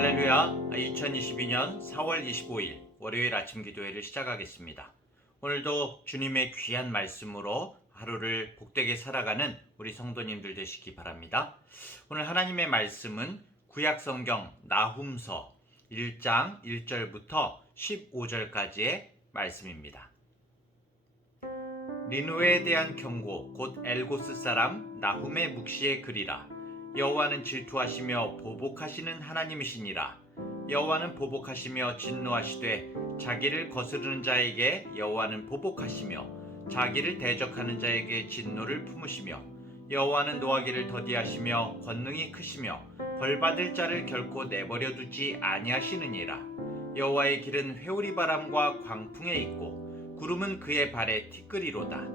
할렐루야. 2022년 4월 25일 월요일 아침 기도회를 시작하겠습니다. 오늘도 주님의 귀한 말씀으로 하루를 복되게 살아가는 우리 성도님들 되시기 바랍니다. 오늘 하나님의 말씀은 구약성경 나훔서 1장 1절부터 15절까지의 말씀입니다. 니느웨에 대한 경고 곧 엘고스 사람 나훔의 묵시의 글이라. 여호와는 질투하시며 보복하시는 하나님이시니라. 여호와는 보복하시며 진노하시되 자기를 거스르는 자에게 여호와는 보복하시며 자기를 대적하는 자에게 진노를 품으시며 여호와는 노하기를 더디하시며 권능이 크시며 벌받을 자를 결코 내버려 두지 아니하시느니라. 여호와의 길은 회오리 바람과 광풍에 있고 구름은 그의 발에 티끌이로다.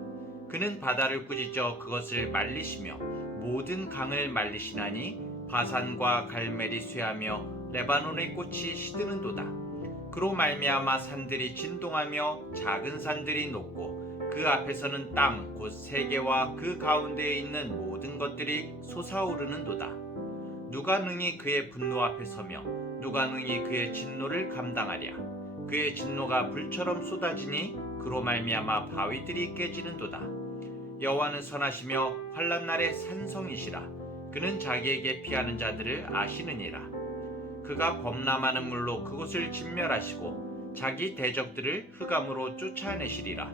그는 바다를 꾸짖어 그것을 말리시며 모든 강을 말리시나니 바산과 갈멜이 쇠하며 레바논의 꽃이 시드는도다. 그로 말미암아 산들이 진동하며 작은 산들이 녹고 그 앞에서는 땅 곧 세계와 그 가운데에 있는 모든 것들이 솟아오르는도다. 누가 능히 그의 분노 앞에 서며 누가 능히 그의 진노를 감당하랴. 그의 진노가 불처럼 쏟아지니 그로 말미암아 바위들이 깨지는도다. 여호와는 선하시며 환난 날의 산성이시라. 그는 자기에게 피하는 자들을 아시느니라. 그가 범람하는 물로 그곳을 진멸하시고 자기 대적들을 흑암으로 쫓아내시리라.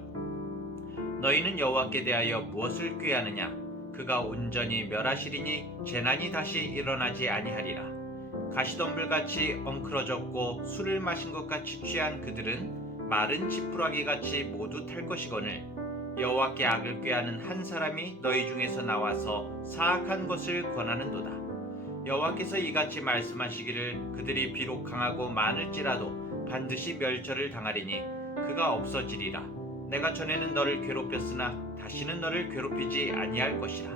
너희는 여호와께 대하여 무엇을 꾀하느냐? 그가 온전히 멸하시리니 재난이 다시 일어나지 아니하리라. 가시덤불같이 엉클어졌고 술을 마신 것 같이 취한 그들은 마른 지푸라기같이 모두 탈 것이거늘 여호와께 악을 꾀하는 한 사람이 너희 중에서 나와서 사악한 것을 권하는도다. 여호와께서 이같이 말씀하시기를 그들이 비록 강하고 많을지라도 반드시 멸절을 당하리니 그가 없어지리라. 내가 전에는 너를 괴롭혔으나 다시는 너를 괴롭히지 아니할 것이라.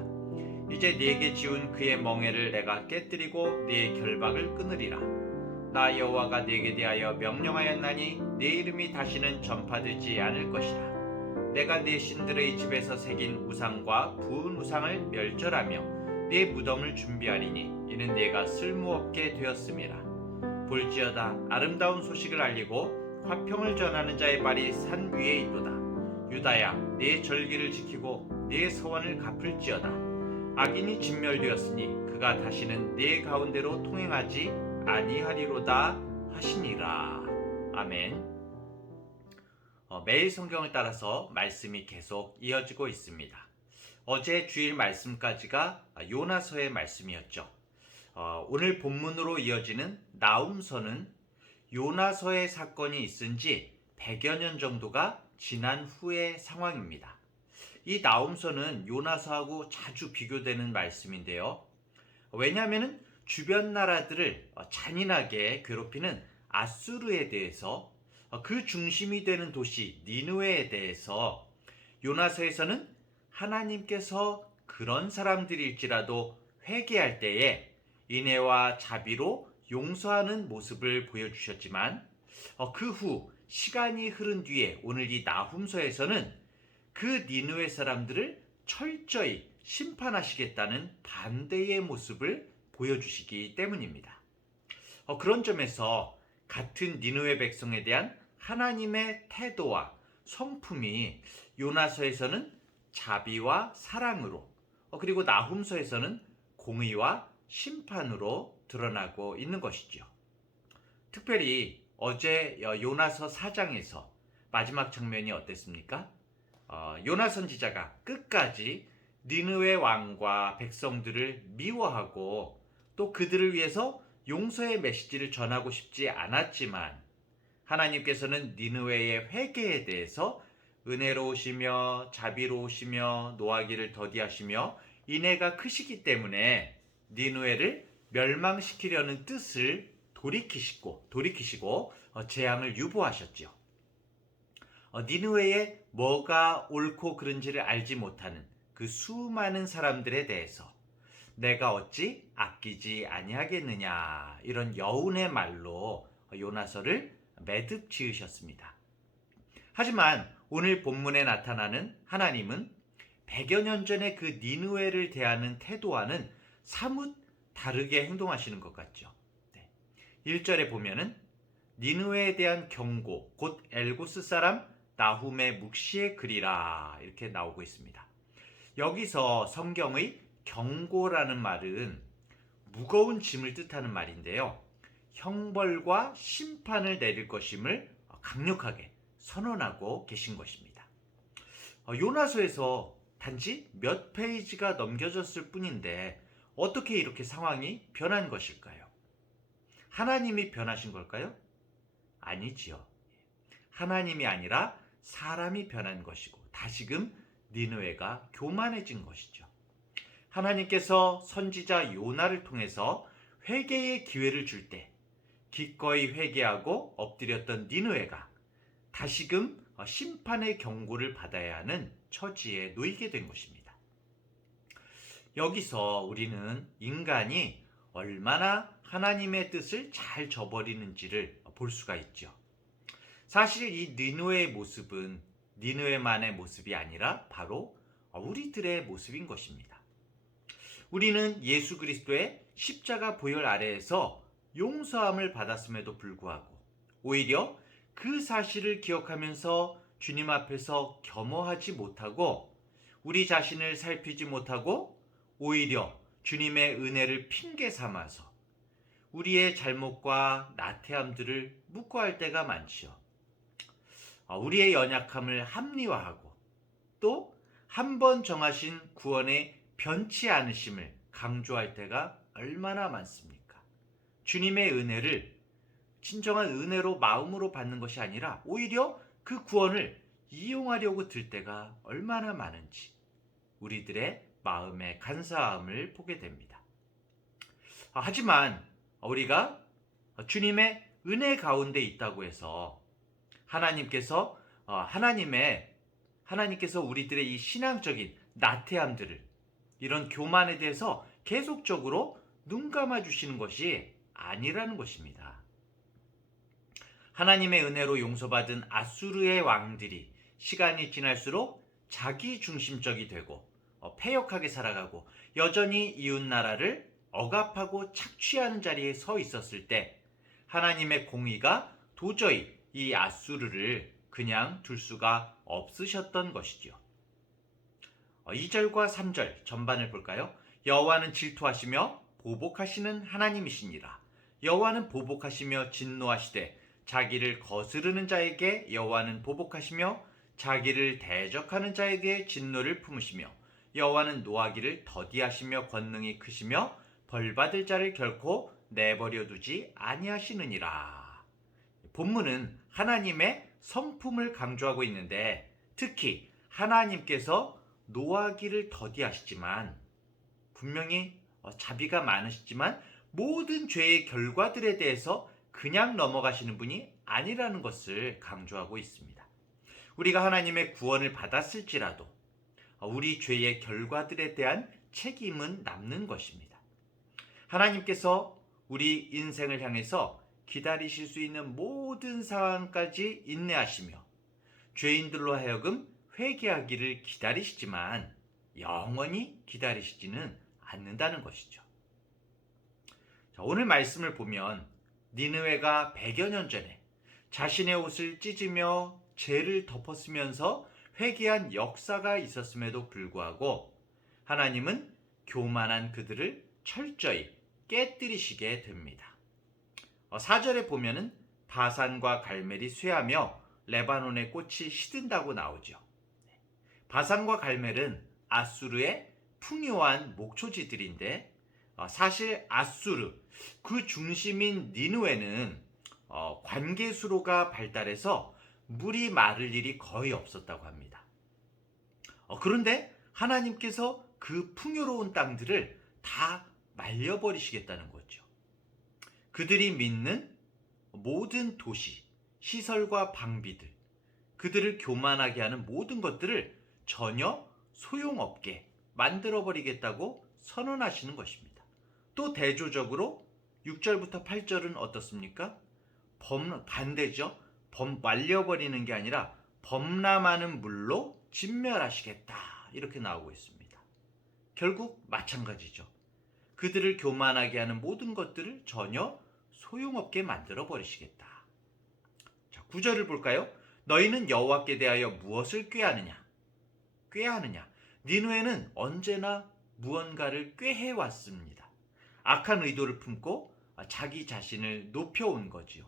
이제 네게 지운 그의 멍에를 내가 깨뜨리고 네의 결박을 끊으리라. 나 여호와가 네게 대하여 명령하였나니 네 이름이 다시는 전파되지 않을 것이라. 내가 네 신들의 집에서 새긴 우상과 부은 우상을 멸절하며 네 무덤을 준비하리니 이는 네가 쓸모없게 되었음이라. 볼지어다 아름다운 소식을 알리고 화평을 전하는 자의 발이 산 위에 있도다. 유다야 네 절기를 지키고 네 서원을 갚을지어다. 악인이 진멸되었으니 그가 다시는 네 가운데로 통행하지 아니하리로다 하시니라. 아멘. 매일 성경을 따라서 말씀이 계속 이어지고 있습니다. 어제 주일 말씀까지가 요나서의 말씀이었죠. 오늘 본문으로 이어지는 나훔서는 요나서의 사건이 있은 지 100여 년 정도가 지난 후의 상황입니다. 이 나훔서는 요나서하고 자주 비교되는 말씀인데요. 왜냐하면 주변 나라들을 잔인하게 괴롭히는 아수르에 대해서 그 중심이 되는 도시 니느웨에 대해서 요나서에서는 하나님께서 그런 사람들일지라도 회개할 때에 인애와 자비로 용서하는 모습을 보여주셨지만 그 후 시간이 흐른 뒤에 오늘 이 나훔서에서는 그 니느웨 사람들을 철저히 심판하시겠다는 반대의 모습을 보여주시기 때문입니다. 그런 점에서 같은 니느웨 백성에 대한 하나님의 태도와 성품이 요나서에서는 자비와 사랑으로 그리고 나훔서에서는 공의와 심판으로 드러나고 있는 것이죠. 특별히 어제 요나서 4장에서 마지막 장면이 어땠습니까? 요나 선지자가 끝까지 니느웨 왕과 백성들을 미워하고 또 그들을 위해서 용서의 메시지를 전하고 싶지 않았지만 하나님께서는 니느웨의 회개에 대해서 은혜로우시며 자비로우시며 노하기를 더디하시며 인애가 크시기 때문에 니느웨를 멸망시키려는 뜻을 돌이키시고 재앙을 유보하셨죠. 니느웨에 뭐가 옳고 그른지를 알지 못하는 그 수많은 사람들에 대해서 내가 어찌 아끼지 아니하겠느냐 이런 여운의 말로 요나서를 매듭 지으셨습니다. 하지만 오늘 본문에 나타나는 하나님은 100여 년 전에 그 니느웨를 대하는 태도와는 사뭇 다르게 행동하시는 것 같죠. 1절에 보면은 니느웨에 대한 경고, 곧 엘고스 사람 나훔의 묵시의 글이라 이렇게 나오고 있습니다. 여기서 성경의 경고라는 말은 무거운 짐을 뜻하는 말인데요. 형벌과 심판을 내릴 것임을 강력하게 선언하고 계신 것입니다. 요나서에서 단지 몇 페이지가 넘겨졌을 뿐인데 어떻게 이렇게 상황이 변한 것일까요? 하나님이 변하신 걸까요? 아니지요. 하나님이 아니라 사람이 변한 것이고 다시금 니느웨가 교만해진 것이죠. 하나님께서 선지자 요나를 통해서 회개의 기회를 줄 때 기꺼이 회개하고 엎드렸던 니느웨가 다시금 심판의 경고를 받아야 하는 처지에 놓이게 된 것입니다. 여기서 우리는 인간이 얼마나 하나님의 뜻을 잘 저버리는지를 볼 수가 있죠. 사실 이 니느웨의 모습은 니느웨만의 모습이 아니라 바로 우리들의 모습인 것입니다. 우리는 예수 그리스도의 십자가 보혈 아래에서 용서함을 받았음에도 불구하고 오히려 그 사실을 기억하면서 주님 앞에서 겸허하지 못하고 우리 자신을 살피지 못하고 오히려 주님의 은혜를 핑계 삼아서 우리의 잘못과 나태함들을 묵과할 때가 많지요. 우리의 연약함을 합리화하고 또 한 번 정하신 구원의 변치 않으심을 강조할 때가 얼마나 많습니까? 주님의 은혜를 진정한 은혜로 마음으로 받는 것이 아니라 오히려 그 구원을 이용하려고 들 때가 얼마나 많은지 우리들의 마음의 간사함을 보게 됩니다. 하지만 우리가 주님의 은혜 가운데 있다고 해서 하나님께서 우리들의 이 신앙적인 나태함들을 이런 교만에 대해서 계속적으로 눈 감아 주시는 것이 아니라는 것입니다. 하나님의 은혜로 용서받은 아수르의 왕들이 시간이 지날수록 자기 중심적이 되고 패역하게 살아가고 여전히 이웃 나라를 억압하고 착취하는 자리에 서 있었을 때 하나님의 공의가 도저히 이 아수르를 그냥 둘 수가 없으셨던 것이죠. 2절과 3절 전반을 볼까요? 여호와는 질투하시며 보복하시는 하나님이시니라. 여호와는 보복하시며 진노하시되 자기를 거스르는 자에게 여호와는 보복하시며 자기를 대적하는 자에게 진노를 품으시며 여호와는 노하기를 더디하시며 권능이 크시며 벌받을 자를 결코 내버려 두지 아니하시느니라. 본문은 하나님의 성품을 강조하고 있는데 특히 하나님께서 노하기를 더디하시지만 분명히 자비가 많으시지만 모든 죄의 결과들에 대해서 그냥 넘어가시는 분이 아니라는 것을 강조하고 있습니다. 우리가 하나님의 구원을 받았을지라도 우리 죄의 결과들에 대한 책임은 남는 것입니다. 하나님께서 우리 인생을 향해서 기다리실 수 있는 모든 상황까지 인내하시며 죄인들로 하여금 회개하기를 기다리시지만 영원히 기다리시지는 않는다는 것이죠. 오늘 말씀을 보면 니느웨가 100여 년 전에 자신의 옷을 찢으며 죄를 덮었으면서 회개한 역사가 있었음에도 불구하고 하나님은 교만한 그들을 철저히 깨뜨리시게 됩니다. 4절에 보면은 바산과 갈멜이 쇠하며 레바논의 꽃이 시든다고 나오죠. 바산과 갈멜은 아수르의 풍요한 목초지들인데 사실 아수르 그 중심인 니느웨는 관계수로가 발달해서 물이 마를 일이 거의 없었다고 합니다. 그런데 하나님께서 그 풍요로운 땅들을 다 말려버리시겠다는 거죠. 그들이 믿는 모든 도시, 시설과 방비들, 그들을 교만하게 하는 모든 것들을 전혀 소용없게 만들어버리겠다고 선언하시는 것입니다. 또 대조적으로 6절부터 8절은 어떻습니까? 반대죠. 말려버리는 게 아니라 범람하는 물로 진멸하시겠다 이렇게 나오고 있습니다. 결국 마찬가지죠. 그들을 교만하게 하는 모든 것들을 전혀 소용없게 만들어 버리시겠다. 자, 9절을 볼까요? 너희는 여호와께 대하여 무엇을 꾀하느냐? 꾀하느냐? 니느웨는 언제나 무언가를 꾀해 왔습니다. 악한 의도를 품고 자기 자신을 높여온 거지요.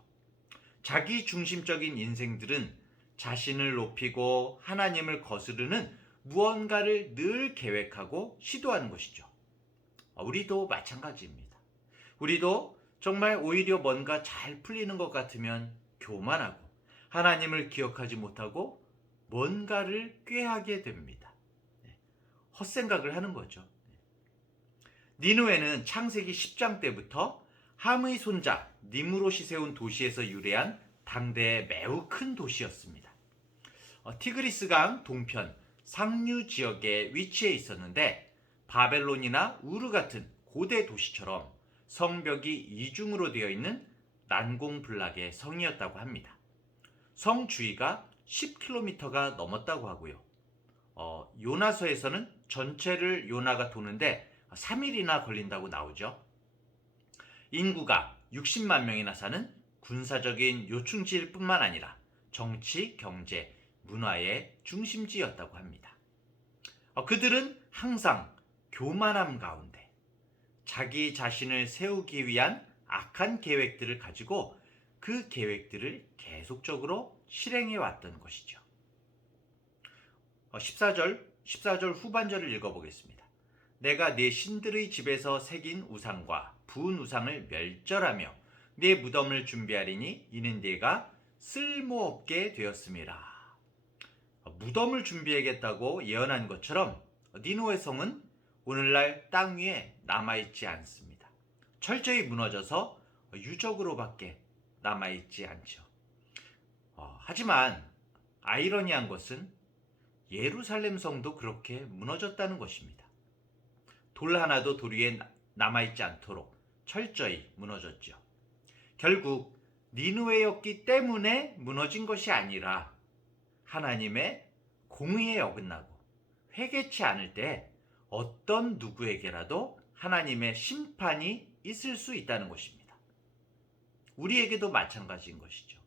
자기 중심적인 인생들은 자신을 높이고 하나님을 거스르는 무언가를 늘 계획하고 시도하는 것이죠. 우리도 마찬가지입니다. 우리도 정말 오히려 뭔가 잘 풀리는 것 같으면 교만하고 하나님을 기억하지 못하고 뭔가를 꾀하게 됩니다. 헛생각을 하는 거죠. 니느웨는 창세기 10장 때부터 함의 손자 니므롯이 세운 도시에서 유래한 당대의 매우 큰 도시였습니다. 티그리스강 동편 상류 지역에 위치해 있었는데 바벨론이나 우르 같은 고대 도시처럼 성벽이 이중으로 되어 있는 난공불락의 성이었다고 합니다. 성 주위가 10km가 넘었다고 하고요. 요나서에서는 전체를 요나가 도는데 3일이나 걸린다고 나오죠. 인구가 60만 명이나 사는 군사적인 요충지일 뿐만 아니라 정치, 경제, 문화의 중심지였다고 합니다. 그들은 항상 교만함 가운데 자기 자신을 세우기 위한 악한 계획들을 가지고 그 계획들을 계속적으로 실행해 왔던 것이죠. 14절 후반절을 읽어보겠습니다. 내가 네 신들의 집에서 새긴 우상과 부은 우상을 멸절하며 네 무덤을 준비하리니 이는 네가 쓸모없게 되었음이라. 무덤을 준비하겠다고 예언한 것처럼 니느웨 성은 오늘날 땅 위에 남아있지 않습니다. 철저히 무너져서 유적으로밖에 남아있지 않죠. 하지만 아이러니한 것은 예루살렘 성도 그렇게 무너졌다는 것입니다. 돌 하나도 돌 위에 남아있지 않도록 철저히 무너졌죠. 결국 니느웨였기 때문에 무너진 것이 아니라 하나님의 공의에 어긋나고 회개치 않을 때 어떤 누구에게라도 하나님의 심판이 있을 수 있다는 것입니다. 우리에게도 마찬가지인 것이죠.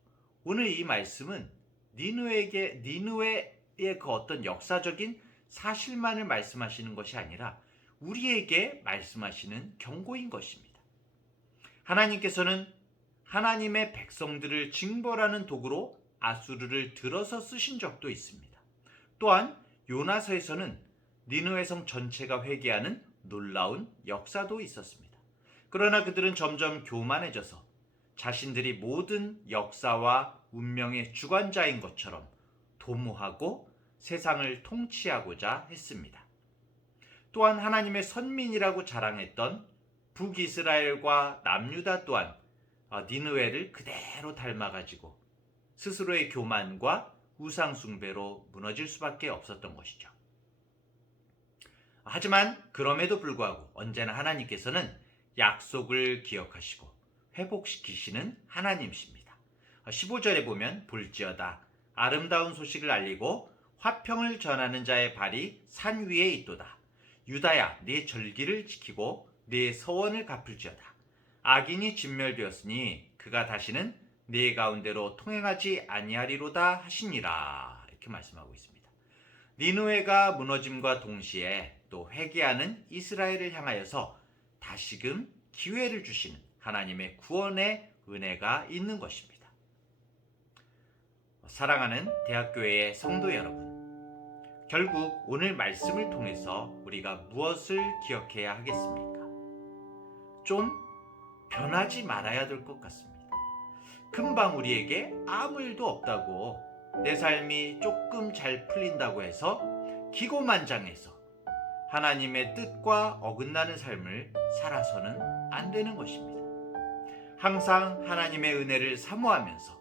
오늘 이 말씀은 니느웨의 그 어떤 역사적인 사실만을 말씀하시는 것이 아니라 우리에게 말씀하시는 경고인 것입니다. 하나님께서는 하나님의 백성들을 징벌하는 도구로 아수르를 들어서 쓰신 적도 있습니다. 또한 요나서에서는 니느웨 성 전체가 회개하는 놀라운 역사도 있었습니다. 그러나 그들은 점점 교만해져서 자신들이 모든 역사와 운명의 주관자인 것처럼 도모하고 세상을 통치하고자 했습니다. 또한 하나님의 선민이라고 자랑했던 북이스라엘과 남유다 또한 니느웨를 그대로 닮아가지고 스스로의 교만과 우상숭배로 무너질 수밖에 없었던 것이죠. 하지만 그럼에도 불구하고 언제나 하나님께서는 약속을 기억하시고 회복시키시는 하나님이십니다. 15절에 보면 볼지어다 아름다운 소식을 알리고 화평을 전하는 자의 발이 산 위에 있도다. 유다야 네 절기를 지키고 네 서원을 갚을지어다. 악인이 진멸되었으니 그가 다시는 네 가운데로 통행하지 아니하리로다 하시니라. 이렇게 말씀하고 있습니다. 니느웨가 무너짐과 동시에 또 회개하는 이스라엘을 향하여서 다시금 기회를 주시는 하나님의 구원의 은혜가 있는 것입니다. 사랑하는 대학교의 성도 여러분, 결국 오늘 말씀을 통해서 우리가 무엇을 기억해야 하겠습니까? 좀 변하지 말아야 될 것 같습니다. 금방 우리에게 아무 일도 없다고 내 삶이 조금 잘 풀린다고 해서 기고만장해서 하나님의 뜻과 어긋나는 삶을 살아서는 안 되는 것입니다. 항상 하나님의 은혜를 사모하면서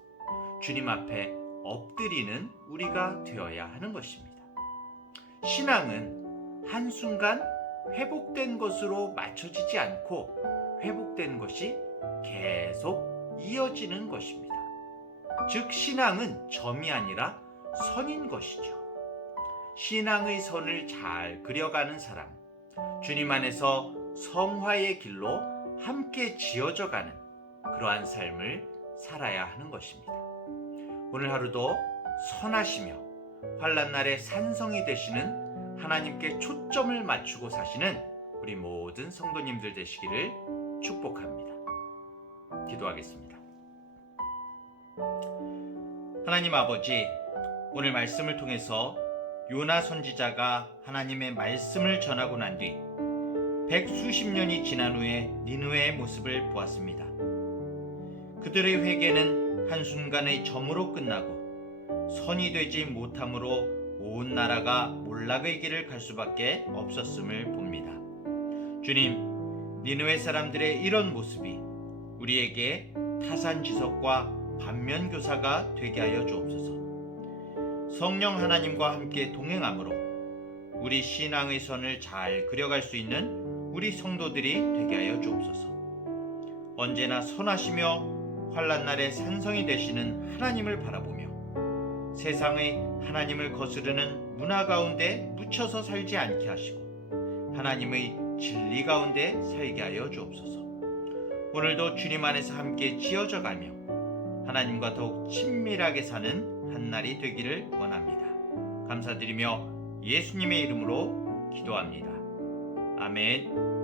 주님 앞에 엎드리는 우리가 되어야 하는 것입니다. 신앙은 한순간 회복된 것으로 맞춰지지 않고 회복된 것이 계속 이어지는 것입니다. 즉 신앙은 점이 아니라 선인 것이죠. 신앙의 선을 잘 그려가는 사람, 주님 안에서 성화의 길로 함께 지어져 가는 그러한 삶을 살아야 하는 것입니다. 오늘 하루도 선하시며 환난 날에 산성이 되시는 하나님께 초점을 맞추고 사시는 우리 모든 성도님들 되시기를 축복합니다. 기도하겠습니다. 하나님 아버지, 오늘 말씀을 통해서 요나 선지자가 하나님의 말씀을 전하고 난 뒤 백수십 년이 지난 후에 니느웨의 모습을 보았습니다. 그들의 회개는 한순간의 점으로 끝나고 선이 되지 못함으로 온 나라가 몰락의 길을 갈 수밖에 없었음을 봅니다. 주님, 니느웨 사람들의 이런 모습이 우리에게 타산지석과 반면교사가 되게 하여 주옵소서. 성령 하나님과 함께 동행함으로 우리 신앙의 선을 잘 그려갈 수 있는 우리 성도들이 되게 하여 주옵소서. 언제나 선하시며 환난 날에 산성이 되시는 하나님을 바라보며 세상의 하나님을 거스르는 문화 가운데 묻혀서 살지 않게 하시고 하나님의 진리 가운데 살게 하여 주옵소서. 오늘도 주님 안에서 함께 지어져 가며 하나님과 더욱 친밀하게 사는 한날이 되기를 원합니다. 감사드리며 예수님의 이름으로 기도합니다. 아멘.